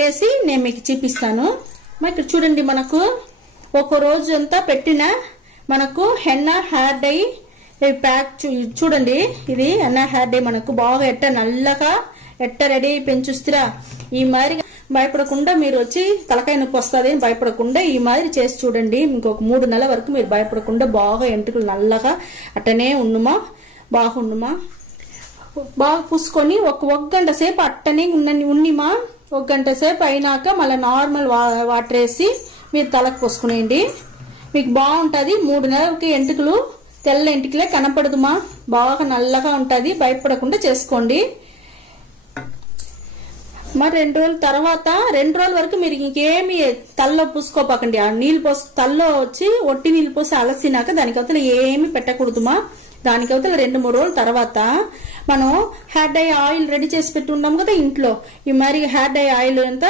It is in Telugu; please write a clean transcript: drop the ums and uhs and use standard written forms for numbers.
పెట్టేసి నేను మీకు చూపిస్తాను. ఇక్కడ చూడండి, మనకు ఒక రోజు అంతా పెట్టిన మనకు హెన్నా హెయిర్ డై ప్యాక్ చూడండి. ఇది హెన్నా హెయిర్ డై మనకు బాగా నల్లగా రెడీ అయిపోయింది చూస్తారా. ఈ మాదిరి భయపడకుండా మీరు వచ్చి తలకాయ నొప్పి వస్తుంది అని భయపడకుండా ఈ మాదిరి చేసి చూడండి. ఇంకొక 3 నెలల వరకు మీరు భయపడకుండా బాగా ఎంటుకలు నల్లగా అట్టనే ఉన్నమా బాగుండుమా. బాగా పూసుకొని ఒక గంట సేపు అట్టనే ఉన్నిమా. 1 గంట సేపు అయినాక మళ్ళీ నార్మల్ వాటర్ వేసి మీరు తలకు పోసుకునేయండి. మీకు బాగుంటుంది. 3 నెలలకి ఎంటుకలు తెల్ల ఎంటుకలే కనపడదుమా, బాగా నల్లగా ఉంటుంది. భయపడకుండా చేసుకోండి. మరి 2 రోజుల తర్వాత 2 రోజుల వరకు మీరు ఇంకేమి తల్లో పూసుకోపాకండి. ఆ నీళ్ళు పోసి తల్లో వచ్చి ఒట్టి నీళ్ళు పోసి అలసినాక దానికవతల ఏమి పెట్టకూడదుమా. దానికవతల 2-3 రోజుల తర్వాత మనం హెయిర్ డై ఆయిల్ రెడీ చేసి పెట్టి ఉన్నాం కదా ఇంట్లో. ఈ మరి హెయిర్ డై ఆయిల్ అంతా